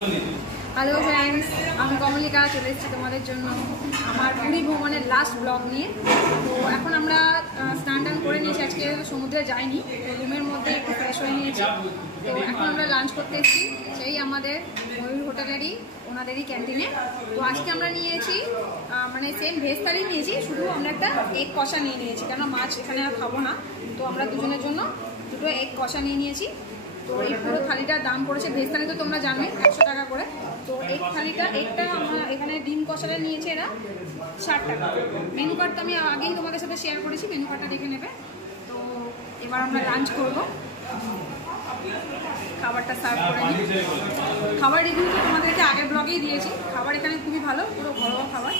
Hello friends, আমি কমলিকা চলে এসেছি তোমাদের জন্য আমার পুরী ভ্রমণের লাস্ট ব্লগ নিয়ে। তো এখন আমরা স্নান টান করে নিয়েছি, আজকে সমুদ্রে যাইনি, তো রুমের মধ্যে একটু ফ্রেশ হয়ে নিয়েছি। তো এখন আমরা লাঞ্চ করতে এসেছি সেই আমাদের ময়ূর হোটেলেরই ওনাদেরই ক্যান্টিনে। তো আজকে আমরা নিয়েছি মানে সেম ভেজ থালি নিয়েছি, শুধু আমরা একটা এগ কষা নিয়ে নিয়েছি, কেন মাছ এখানে আর খাবো না। তো আমরা দুজনের জন্য দুটো এগ কষা নিয়ে নিয়েছি। তো এই পুরো থালিটার দাম পড়েছে, ভেজ থালি তো তোমরা জানোই 100 টাকা করে। তো এই থালিটা একটা আমরা এখানে ডিম কষাটা নিয়েছে এরা 60 টাকা। মেনু কার্ড তো আমি আগেই তোমাদের সাথে শেয়ার করেছি, মেনু কার্ডটা দেখে নেবে। তো এবার আমরা লাঞ্চ করব, খাবারটা সার্ভ করে নিই। খাবার রিভিউ তো তোমাদেরকে আগের ব্লগেই দিয়েছি, খাবার এখানে খুবই ভালো, পুরো ঘরোয়া খাবার।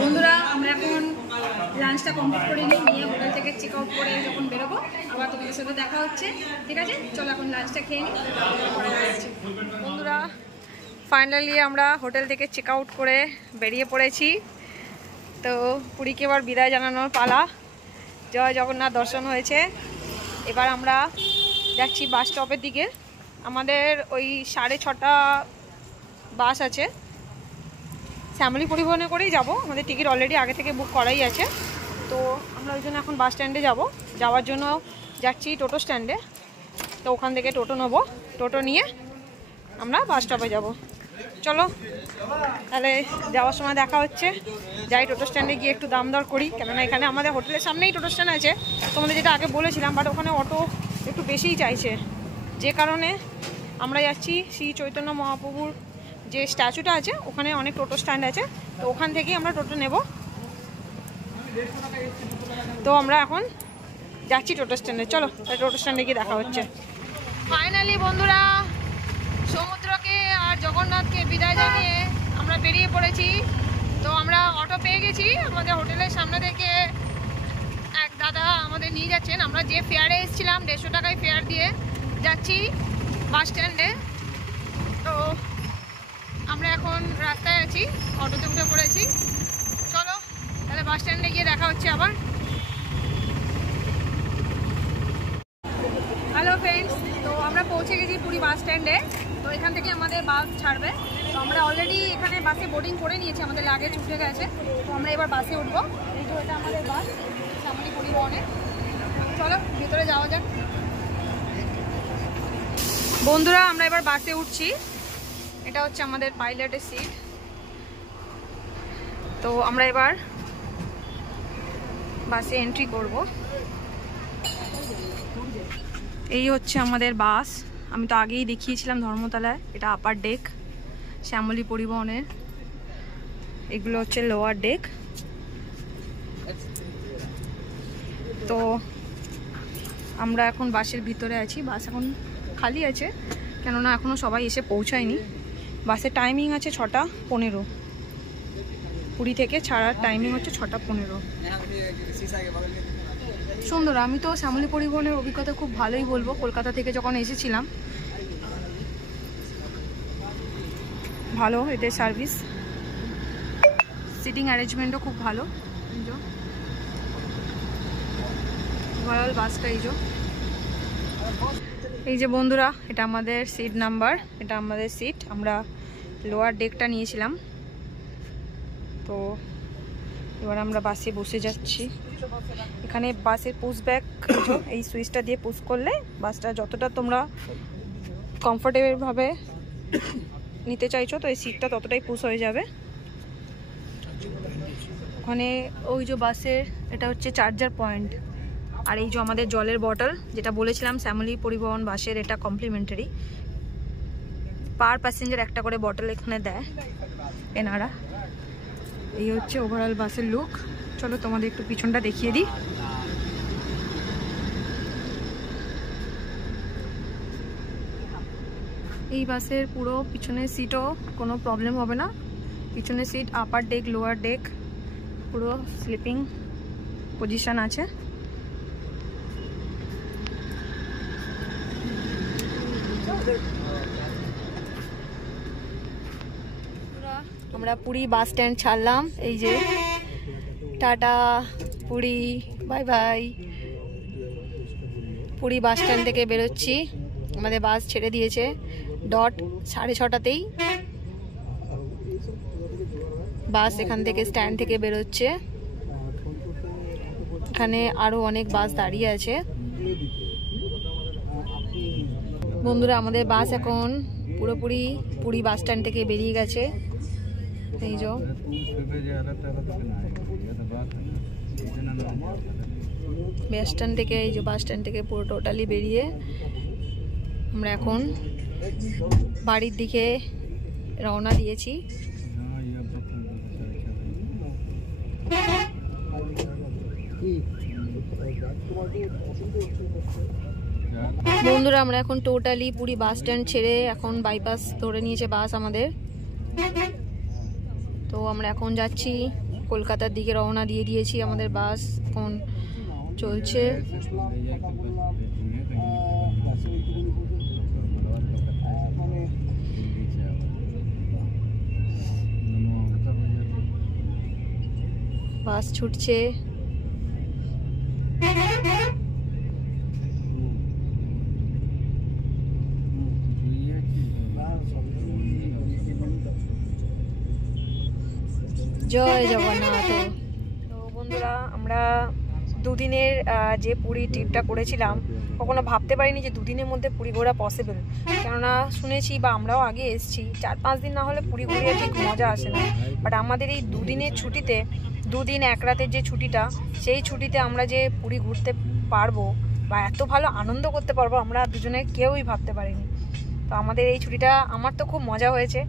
বন্ধুরা, আমরা এখন লাঞ্চটা কমপ্লিট করে নিয়ে হোটেল থেকে চেক আউট করে যখন বেরোবো আবার তোমাদের সাথে দেখা হচ্ছে, ঠিক আছে? চলো এখন লাঞ্চটা খেয়ে নিই, পরে আসছি। বন্ধুরা, ফাইনালি আমরা হোটেল থেকে চেক আউট করে বেরিয়ে পড়েছি। তো পুরীকে এবার বিদায় জানানোর পালা। জয় জগন্নাথ দর্শন হয়েছে, এবার আমরা যাচ্ছি বাস স্টপের দিকে। আমাদের ওই 6:30 বাস আছে, শ্যামলী পরিবহনে করেই যাব, আমাদের টিকিট অলরেডি আগে থেকে বুক করাই আছে। তো আমরা ওই জন্য এখন বাস স্ট্যান্ডে যাব, যাওয়ার জন্য যাচ্ছি টোটো স্ট্যান্ডে। তো ওখান থেকে টোটো নেব, টোটো নিয়ে আমরা বাস স্টপে যাব। চলো তাহলে যাওয়ার সময় দেখা হচ্ছে। যাই টোটো স্ট্যান্ডে গিয়ে একটু দাম দর করি, কেননা এখানে আমাদের হোটেলের সামনেই টোটো স্ট্যান্ড আছে, তোমাদের যেটা আগে বলেছিলাম, বাট ওখানে অটো একটু বেশিই চাইছে, যে কারণে আমরা যাচ্ছি শ্রী চৈতন্য মহাপ্রভুর যে স্ট্যাচুটা আছে ওখানে অনেক টোটো স্ট্যান্ড আছে, তো ওখান থেকেই আমরা টোটো নেব। তো আমরা এখন যাচ্ছি টোটো স্ট্যান্ডে, চলো টোটো স্ট্যান্ডে গিয়ে দেখা হচ্ছে। ফাইনালি বন্ধুরা, সমুদ্রকে আর জগন্নাথকে বিদায় জানিয়ে আমরা বেরিয়ে পড়েছি। তো আমরা অটো পেয়ে গেছি, আমাদের হোটেলের সামনে থেকে এক দাদা আমাদের নিয়ে যাচ্ছেন। আমরা যে ফেয়ারে এসেছিলাম 150 টাকায় ফেয়ার দিয়ে যাচ্ছি বাস স্ট্যান্ডে। তো আমরা এখন রাস্তায় আছি, অটোতে উঠে পড়েছি। চলো তাহলে বাস স্ট্যান্ডে গিয়ে দেখা হচ্ছে আবার। হ্যালো ফ্রেন্ডস, তো আমরা পৌঁছে গেছি পুরী বাস স্ট্যান্ডে। তো এখান থেকে আমাদের বাস ছাড়বে। তো আমরা অলরেডি এখানে বাসে বোর্ডিং করে নিয়েছি, আমাদের লাগেজ উঠে গেছে। তো আমরা এবার বাসে উঠবো। এই তো এটা আমাদের বাস, শ্যামলী পরিবহনে। চলো ভিতরে যাওয়া যাক। বন্ধুরা, আমরা এবার বাসে উঠছি। এটা হচ্ছে আমাদের পাইলটের সিট। তো আমরা এবার বাসে এন্ট্রি করব। এই হচ্ছে আমাদের বাস, আমি তো আগেই দেখিয়েছিলাম ধর্মতলায়। এটা আপার ডেক শ্যামলী পরিবহনের, এগুলো হচ্ছে লোয়ার ডেক। তো আমরা এখন বাসের ভিতরে আছি, বাস এখন খালি আছে, কেননা এখনও সবাই এসে পৌঁছায়নি। বাসের টাইমিং আছে 6:15, পুরী থেকে ছাড়ার টাইমিং হচ্ছে 6:15। সুন্দর, আমি তো শ্যামলী পরিবহনের অভিজ্ঞতা খুব ভালোই বলবো, কলকাতা থেকে যখন এসেছিলাম। ভালো এদের সার্ভিস, সিটিং অ্যারেঞ্জমেন্টও খুব ভালো। ওভারঅল বাসটা এই যে বন্ধুরা, এটা আমাদের সিট নাম্বার, এটা আমাদের সিট। আমরা লোয়ার ডেকটা নিয়েছিলাম। তো এবার আমরা বাসে বসে যাচ্ছি। এখানে বাসের পুশ ব্যাক, এই সুইচটা দিয়ে পুশ করলে বাসটা যতটা তোমরা কমফোর্টেবলভাবে নিতে চাইছো, তো এই সিটটা ততটাই পুশ হয়ে যাবে। ওখানে ওই যে বাসের এটা হচ্ছে চার্জার পয়েন্ট। আর এই যে আমাদের জলের বটল, যেটা বলেছিলাম শ্যামলী পরিবহন বাসের এটা কমপ্লিমেন্টারি, পার প্যাসেঞ্জার একটা করে বটল এখানে দেয় এনারা। এই হচ্ছে ওভারঅল বাসের লুক। চলো তোমাদের একটু পিছনটা দেখিয়ে দিই। এই বাসের পুরো পিছনের সিটও কোনো প্রবলেম হবে না। পিছনের seat upper deck lower deck পুরো স্লিপিং পজিশন আছে। আমরা পুরী বাস স্ট্যান্ড ছাড়লাম, এই যে tata Puri bye bye. Puri bus stand থেকে বেরোচ্ছি, আমাদের বাস ছেড়ে দিয়েছে ডট 6:30তেই। বাস এখান থেকে স্ট্যান্ড থেকে বেরোচ্ছে, এখানে আরো অনেক বাস দাঁড়িয়ে আছে। বন্ধুরা আমাদের বাস এখন পুরোপুরি পুরী বাস স্ট্যান্ড থেকে বেরিয়ে গেছে। এই যে বাস স্ট্যান্ড থেকে, এই যে বাস স্ট্যান্ড থেকে পুরো টোটালি বেরিয়ে আমরা এখন বাড়ির দিকে রওনা দিয়েছি। বন্ধুরা আমরা এখন টোটালি পুরী বাস স্ট্যান্ড ছেড়ে এখন বাইপাস ধরে নিয়েছে বাস আমাদের। তো আমরা এখন যাচ্ছি কলকাতার দিকে, রওনা দিয়ে দিয়েছি। আমাদের বাস এখন চলছে। বাস ছুটছে। জয় জগন্নাথ। তো বন্ধুরা আমরা দুদিনের যে পুরী ট্রিপটা করেছিলাম, কখনো ভাবতে পারিনি যে দুদিনের মধ্যে পুরী ঘোরা পসিবল। কেননা শুনেছি বা আমরাও আগে এসেছি 4-5 দিন না হলে পুরী ঘুরে ঠিক মজা আসে না। বাট আমাদের এই দুদিনের ছুটিতে, 2 দিন 1 রাতের যে ছুটিটা, সেই ছুটিতে আমরা যে পুরী ঘুরতে পারবো বা এত ভালো আনন্দ করতে পারবো আমরা দুজনে কেউই ভাবতে পারিনি। তো আমাদের এই ছুটিটা আমার তো খুব মজা হয়েছে,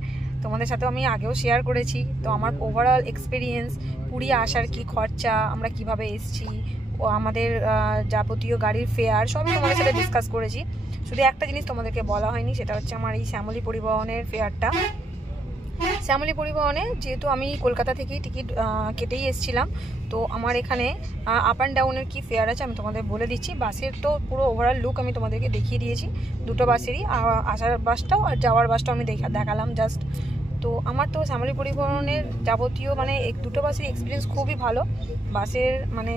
তোমাদের সাথেও আমি আগেও শেয়ার করেছি। তো আমার ওভারঅল এক্সপিরিয়েন্স, পুরী আসার কি খরচা, আমরা কিভাবে এসেছি, ও আমাদের যাবতীয় গাড়ির ফেয়ার সবই তোমাদের সাথে ডিসকাস করেছি। শুধু একটা জিনিস তোমাদেরকে বলা হয়নি, সেটা হচ্ছে আমার এই শ্যামলী পরিবহনের ফেয়ারটা। শ্যামলী পরিবহনে যেহেতু আমি কলকাতা থেকেই টিকিট কেটেই এসেছিলাম, তো আমার এখানে আপ অ্যান্ড ডাউনের কি ফেয়ার আছে আমি তোমাদের বলে দিচ্ছি। বাসের তো পুরো ওভারঅল লুক আমি তোমাদেরকে দেখিয়ে দিয়েছি, দুটো বাসেরই, আসার বাসটাও আর যাওয়ার বাসটাও আমি দেখালাম জাস্ট। তো আমার তো শ্যামলী পরিবহনের যাবতীয় মানে দুটো বাসের এক্সপিরিয়েন্স খুবই ভালো। বাসের মানে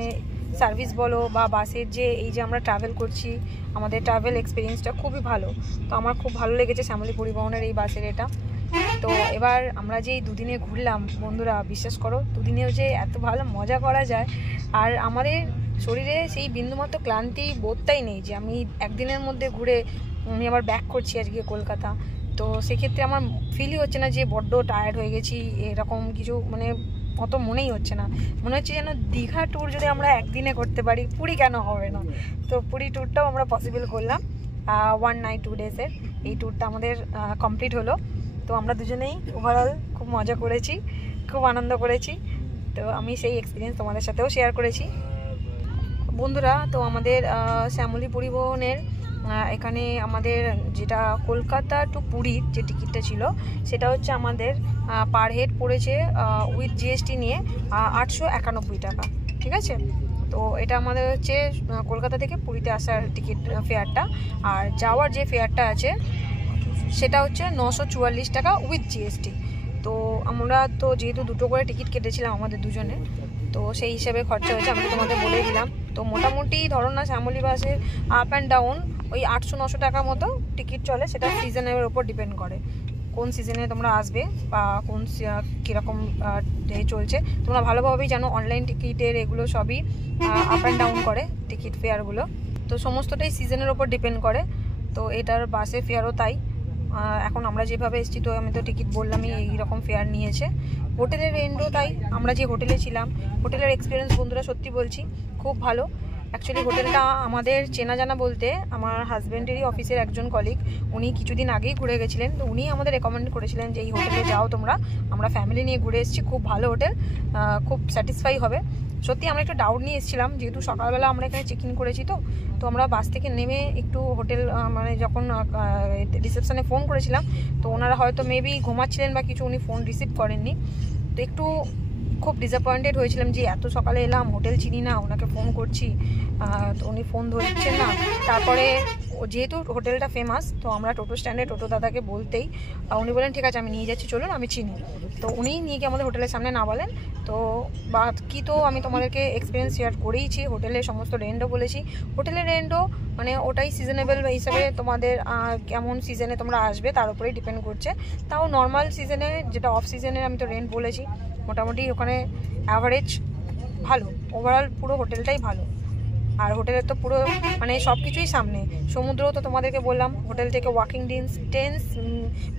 সার্ভিস বলো বা বাসের যে এই যে আমরা ট্রাভেল করছি, আমাদের ট্রাভেল এক্সপিরিয়েন্সটা খুবই ভালো। তো আমার খুব ভালো লেগেছে শ্যামলী পরিবহনের এই বাসের এটা। তো এবার আমরা যে এই 2 দিনে ঘুরলাম বন্ধুরা, বিশ্বাস করো 2 দিনেও যে এত ভালো মজা করা যায়, আর আমাদের শরীরে সেই বিন্দুমাত্র ক্লান্তি বোধটাই নেই যে আমি একদিনের মধ্যে ঘুরে আমি আবার ব্যাক করছি আজকে কলকাতা। তো সেক্ষেত্রে আমার ফিলই হচ্ছে না যে বড্ড টায়ার্ড হয়ে গেছি, এরকম কিছু মানে অত মনেই হচ্ছে না। মনে হচ্ছে যেন দীঘা ট্যুর যদি আমরা একদিনে করতে পারি, পুরী কেন হবে না। তো পুরী ট্যুরটাও আমরা পসিবল করলাম, 1 নাইট 2 ডেজের এই ট্যুরটা আমাদের কমপ্লিট হলো। তো আমরা দুজনেই ওভারঅল খুব মজা করেছি, খুব আনন্দ করেছি। তো আমি সেই এক্সপিরিয়েন্স তোমাদের সাথেও শেয়ার করেছি বন্ধুরা। তো আমাদের শ্যামলী পরিবহনের এখানে আমাদের যেটা কলকাতা টু পুরীর যে টিকিটটা ছিল, সেটা হচ্ছে আমাদের পার হেড পড়েছে উইথ জিএসটি নিয়ে 891 টাকা, ঠিক আছে। তো এটা আমাদের হচ্ছে কলকাতা থেকে পুরীতে আসার টিকিট ফেয়ারটা, আর যাওয়ার যে ফেয়ারটা আছে সেটা হচ্ছে 944 টাকা উইথ জিএসটি। তো আমরা তো যেহেতু দুটো করে টিকিট কেটেছিলাম আমাদের দুজনে, তো সেই হিসেবে খরচা হয়েছে, আমি তোমাদের বলে দিলাম। তো মোটামুটি ধরো না শ্যামলী বাসের আপ অ্যান্ড ডাউন ওই 800-900 টাকা মতো টিকিট চলে। সেটা সিজনের ওপর ডিপেন্ড করে, কোন সিজনে তোমরা আসবে বা কোন কীরকম ডে চলছে। তোমরা ভালোভাবেই জানো অনলাইন টিকিটের এগুলো সবই আপ অ্যান্ড ডাউন করে টিকিট ফেয়ারগুলো। তো সমস্তটাই সিজনের ওপর ডিপেন্ড করে। তো এটার বাসের ফেয়ারও তাই। এখন আমরা যেভাবে এসেছি, তো আমি তো টিকিট বললামই এইরকম ফেয়ার নিয়েছে। হোটেলের রেন্টও তাই, আমরা যে হোটেলে ছিলাম হোটেলের এক্সপিরিয়েন্স বন্ধুরা সত্যি বলছি খুব ভালো। অ্যাকচুয়ালি হোটেলটা আমাদের চেনা জানা বলতে আমার হাজব্যান্ডেরই অফিসের একজন কলিগ, উনি কিছুদিন আগেই ঘুরে গেছিলেন। তো উনি আমাদের রেকমেন্ড করেছিলেন যে এই হোটেলে যাও তোমরা, আমরা ফ্যামিলি নিয়ে ঘুরে এসেছি, খুব ভালো হোটেল, খুব স্যাটিসফাই হবে। সত্যি আমরা একটু ডাউট নিয়ে এসেছিলাম, যেহেতু সকালবেলা আমরা এখানে চেক ইন করেছি। তো আমরা বাস থেকে নেমে একটু হোটেল মানে যখন রিসেপশনে ফোন করেছিলাম, তো ওনারা হয়তো মেবি ঘুমাচ্ছিলেন বা কিছু, উনি ফোন রিসিভ করেননি। তো একটু খুব ডিসঅ্যাপয়েন্টেড হয়েছিলাম যে এত সকালে এলাম, হোটেল চিনি না, ওনাকে ফোন করছি তো উনি ফোন ধরছেন না। তারপরে যেহেতু হোটেলটা ফেমাস, তো আমরা টোটো স্ট্যান্ডে টোটো দাদাকে বলতেই উনি বলেন ঠিক আছে আমি নিয়ে যাচ্ছি, চলুন আমি চিনি। তো উনিই নিয়ে গিয়ে আমাদের হোটেলের সামনে না বলেন। তো বাকি তো আমি তোমাদেরকে এক্সপিরিয়েন্স শেয়ার করেইছি, হোটেলের সমস্ত রেন্টও বলেছি। হোটেলের রেন্টও মানে ওটাই সিজনেবল হিসাবে, তোমাদের কেমন সিজনে তোমরা আসবে তার উপরেই ডিপেন্ড করছে। তাও নর্মাল সিজনে, যেটা অফ সিজনে আমি তো রেন্ট বলেছি, মোটামুটি ওখানে অ্যাভারেজ ভালো, ওভারঅল পুরো হোটেলটাই ভালো। আর হোটেলের তো পুরো মানে সব কিছুই সামনে, সমুদ্রও তো তোমাদেরকে বললাম, হোটেল থেকে walking distance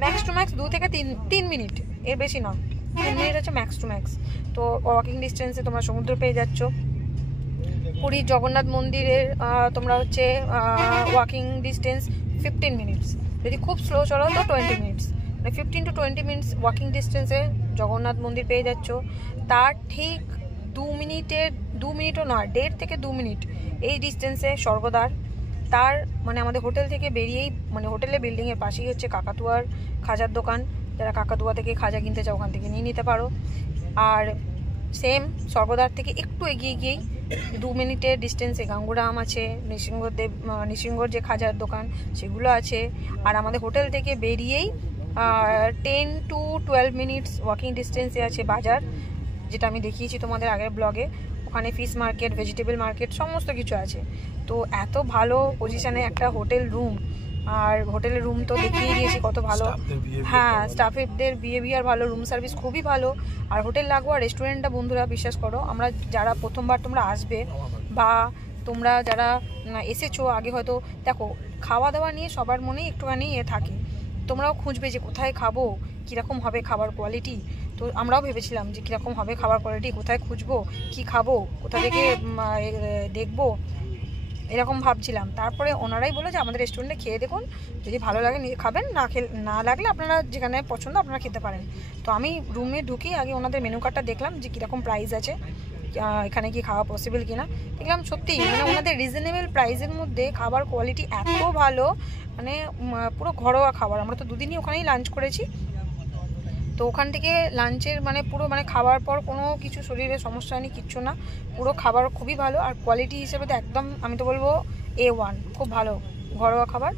max to max 2 থেকে 3 মিনিট, এর বেশি নয়, 3 মিনিট হচ্ছে ম্যাক্স টু ম্যাক্স। তো ওয়াকিং ডিস্টেন্সে তোমরা সমুদ্র পেয়ে যাচ্ছ। পুরীর জগন্নাথ মন্দিরের তোমরা হচ্ছে ওয়াকিং ডিস্টেন্স 15 মিনিটস, যদি খুব স্লো চলো তো 20 মিনিটস, মানে 15 to 20 মিনিটস ওয়াকিং ডিস্টেন্সে জগন্নাথ মন্দির পেয়ে যাচ্ছ। তার ঠিক 2 মিনিটও নয়, 1.5 থেকে 2 মিনিট এই ডিস্টেন্সে স্বর্গদ্বার। তার মানে আমাদের হোটেল থেকে বেরিয়েই, মানে হোটেলের বিল্ডিংয়ের পাশেই হচ্ছে কাকাতুয়ার খাজার দোকান, যারা কাকাতুয়া থেকে খাজা কিনতে চাও ওখান থেকে নিয়ে নিতে পারো। আর সেম স্বর্গদ্বার থেকে একটু এগিয়ে গিয়েই 2 মিনিটের ডিস্টেন্সে গাঙ্গুরাম আছে, নৃসিংহর যে খাজার দোকান সেগুলো আছে। আর আমাদের হোটেল থেকে বেরিয়েই 10 to 12 মিনিটস ওয়াকিং ডিস্টেন্সে আছে বাজার, যেটা আমি দেখিয়েছি তোমাদের আগের ব্লগে। ওখানে ফিশ মার্কেট, ভেজিটেবল মার্কেট সমস্ত কিছু আছে। তো এত ভালো পজিশানে একটা হোটেল রুম, আর হোটেলের রুম তো দেখিয়ে দিয়েছি কত ভালো। হ্যাঁ, স্টাফেদের বিহেভিয়ার ভালো, রুম সার্ভিস খুবই ভালো। আর হোটেল লাগোয়া রেস্টুরেন্টটা বন্ধুরা বিশ্বাস করো, আমরা যারা প্রথমবার তোমরা আসবে বা তোমরা যারা এসেছো আগে, হয়তো দেখো খাওয়া দাওয়া নিয়ে সবার মনেই একটুখানি থাকে, তোমরাও খুঁজবে যে কোথায় খাবো, কীরকম হবে খাবার কোয়ালিটি। তো আমরাও ভেবেছিলাম যে কীরকম হবে খাবার কোয়ালিটি, কোথায় খুঁজবো, কি খাবো, কোথা থেকে দেখবো, এরকম ভাবছিলাম। তারপরে ওনারাই বলে যে আমাদের রেস্টুরেন্টে খেয়ে দেখুন, যদি ভালো লাগে নিয়ে খাবেন, না লাগলে আপনারা যেখানে পছন্দ আপনারা খেতে পারেন। তো আমি রুমে ঢুকি আগে ওনাদের মেনু কার্ডটা দেখলাম যে কীরকম প্রাইস আছে, এখানে কি খাওয়া পসিবল কিনা। দেখলাম সত্যিই মানে ওনাদের রিজনেবল প্রাইসের মধ্যে খাবার কোয়ালিটি এত ভালো, মানে পুরো ঘরোয়া খাবার। আমরা তো 2 দিনই ওখানেই লাঞ্চ করেছি, তো ওখান থেকে লাঞ্চের মানে পুরো মানে খাওয়ার পর কোনো কিছু শরীরে সমস্যা নেই, কিচ্ছু না, পুরো খাবার খুবই ভালো। আর কোয়ালিটি হিসেবে তো একদম আমি তো বলবো A1, খুব ভালো ঘরোয়া খাবার।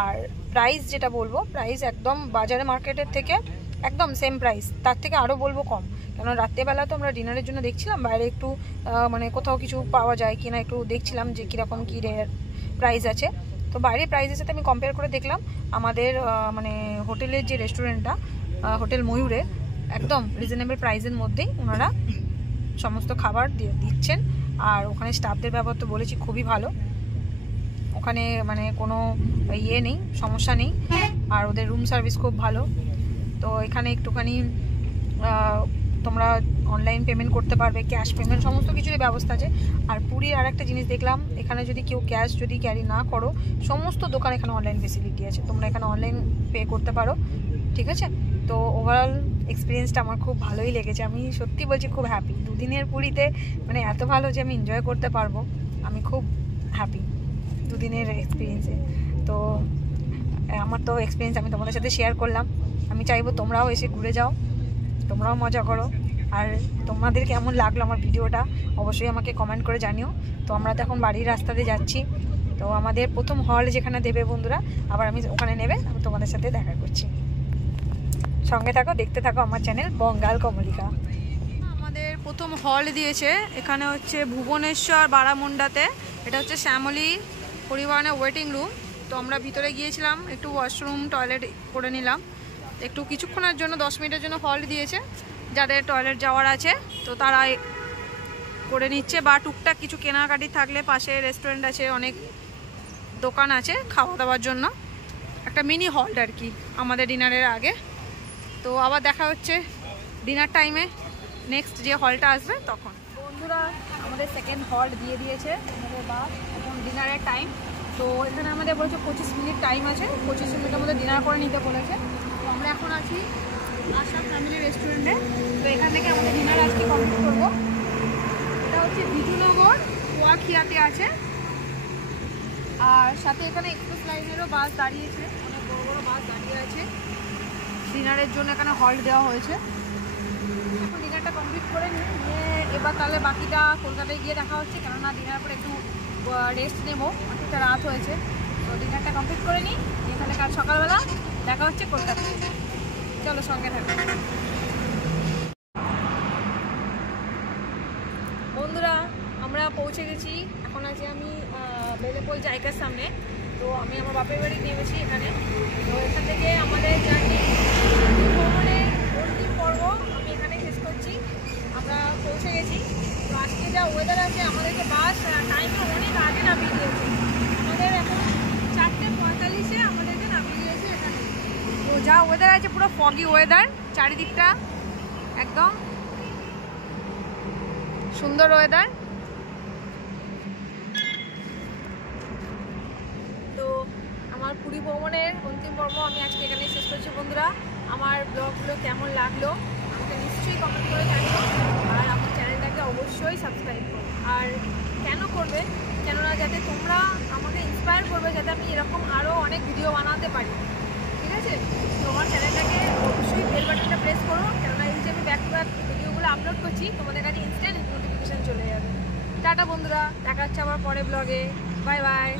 আর প্রাইস যেটা বলবো, প্রাইস একদম বাজারে মার্কেটের থেকে একদম সেম প্রাইস, তার থেকে আরও বলবো কম। কেন রাত্রেবেলা তো আমরা ডিনারের জন্য দেখছিলাম বাইরে একটু মানে কোথাও কিছু পাওয়া যায় কিনা একটু দেখছিলাম যে কীরকম কী প্রাইস আছে। তো বাইরের প্রাইসের সাথে আমি কম্পেয়ার করে দেখলাম আমাদের মানে হোটেলের যে রেস্টুরেন্টটা, হোটেল ময়ূরে, একদম রিজনেবল প্রাইসের মধ্যেই ওনারা সমস্ত খাবার দিচ্ছেন। আর ওখানে স্টাফদের ব্যবহার তো বলেছি খুবই ভালো, ওখানে মানে কোনো ইয়ে নেই, সমস্যা নেই। আর ওদের রুম সার্ভিস খুব ভালো। তো এখানে একটুখানি তোমরা অনলাইন পেমেন্ট করতে পারবে, ক্যাশ পেমেন্ট সমস্ত কিছুরই ব্যবস্থা আছে। আর পুরীর আর একটা জিনিস দেখলাম, এখানে যদি কেউ ক্যাশ যদি ক্যারি না করো, সমস্ত দোকান এখানে অনলাইন ফেসিলিটি আছে, তোমরা এখানে অনলাইন পে করতে পারো, ঠিক আছে। তো ওভারঅল এক্সপিরিয়েন্সটা আমার খুব ভালোই লেগেছে, আমি সত্যি বলছি খুব হ্যাপি। 2 দিনের পুরীতে মানে এত ভালো যে আমি এনজয় করতে পারবো, আমি খুব হ্যাপি 2 দিনের এক্সপিরিয়েন্সে। তো আমার তো এক্সপিরিয়েন্স আমি তোমাদের সাথে শেয়ার করলাম, আমি চাইবো তোমরাও এসে ঘুরে যাও, তোমরাও মজা করো। আর তোমাদের কেমন লাগলো আমার ভিডিওটা অবশ্যই আমাকে কমেন্ট করে জানিও। তো আমরা তো এখন বাড়ির রাস্তাতে যাচ্ছি, তো আমাদের প্রথম হল যেখানে দেবে বন্ধুরা, আবার আমি ওখানে নেবে, আমি তোমাদের সাথে দেখা করছি। সঙ্গে থাকো, দেখতে থাকো আমার চ্যানেল বঙ্গাল কমলিকা। আমাদের প্রথম হল দিয়েছে এখানে হচ্ছে ভুবনেশ্বর বারামুন্ডাতে, এটা হচ্ছে শ্যামলী পরিবহনের ওয়েটিং রুম। তো আমরা ভিতরে গিয়েছিলাম, একটু ওয়াশরুম টয়লেট করে নিলাম, একটু কিছুক্ষণের জন্য 10 মিনিটের জন্য হল দিয়েছে, যাদের টয়লেট যাওয়ার আছে তো তারা করে নিচ্ছে, বা টুকটাক কিছু কেনাকাটি থাকলে পাশে রেস্টুরেন্ট আছে, অনেক দোকান আছে খাওয়া দাওয়ার জন্য, একটা মিনি হল আর কি আমাদের ডিনারের আগে। তো আবার দেখা হচ্ছে ডিনার টাইমে, নেক্সট যে হলটা আসবে তখন। বন্ধুরা আমাদের সেকেন্ড হল দিয়ে দিয়েছে আমাদের, বা এখন ডিনারের টাইম। তো এখানে আমাদের বলছে 25 মিনিট টাইম আছে, 25 মিনিটের মধ্যে ডিনার করে নিতে বলেছে। তো আমরা এখন আছি আশা ফ্যামিলি রেস্টুরেন্টে, তো এখান থেকে আমাদের ডিনার আজকে কমপ্লিট করবো। এটা হচ্ছে বিজুনগর কুয়াখিয়াতে আছে, আর সাথে এখানে এক্সপ্রেস লাইনেরও বাস দাঁড়িয়েছে, অনেক বড় বড় বাস দাঁড়িয়ে আছে। ডিনারের জন্য এখানে হল্ট দেওয়া হয়েছে। এখন ডিনারটা কমপ্লিট করে নিয়ে এবার তাহলে বাকিটা কলকাতায় গিয়ে দেখা হচ্ছে, কেননা ডিনার পরে একটু রেস্ট নেবো, অনেকটা রাত হয়েছে। তো ডিনারটা কমপ্লিট করে নিই, এখানে কাল সকালবেলা দেখা হচ্ছে কলকাতায়। চলো সঙ্গে থাকো বন্ধুরা। আমরা পৌঁছে গেছি, এখন আছি আমি বেলেপোল জায়গার সামনে। তো আমি আমার বাপের বাড়ি নেমেছি এখানে। তো এখান থেকে আমাদের জার্নি ভ্রমণের অন্তিম পর্ব আমি এখানে শেষ করছি। আমরা পৌঁছে গেছি। তো আজকে যা ওয়েদার আছে, আমাদেরকে বাস টাইমে অনেক আগে নামিয়ে দিয়েছে। আমাদের এখন 4:45-এ আমাদেরকে নামিয়ে দিয়েছে এখানে। তো যা ওয়েদার আছে, পুরো ফগি ওয়েদার, চারিদিকটা একদম সুন্দর ওয়েদার। তো আমার পুরী ভ্রমণের অন্তিম পর্ব আমি আজকে এখানে শেষ করছি বন্ধুরা। আমার ব্লগগুলো কেমন লাগলো আমাকে নিশ্চয়ই কমেন্ট করে জানিও, আর আমার চ্যানেলটাকে অবশ্যই সাবস্ক্রাইব করো। আর কেন করবে, কেননা যাতে তোমরা আমাকে ইন্সপায়ার করবে, যাতে আমি এরকম আরও অনেক ভিডিও বানাতে পারি। ঠিক আছে, তো আমার চ্যানেলটাকে অবশ্যই বেল বাটনটা প্রেস করো, কেননা এই যে আমি ব্যাক টু ব্যাক ভিডিওগুলো আপলোড করছি তোমাদের কাছে ইনস্ট্যান্ট নোটিফিকেশান চলে যাবে। টাটা বন্ধুরা, দেখা হচ্ছে আবার পরে ব্লগে। Bye bye.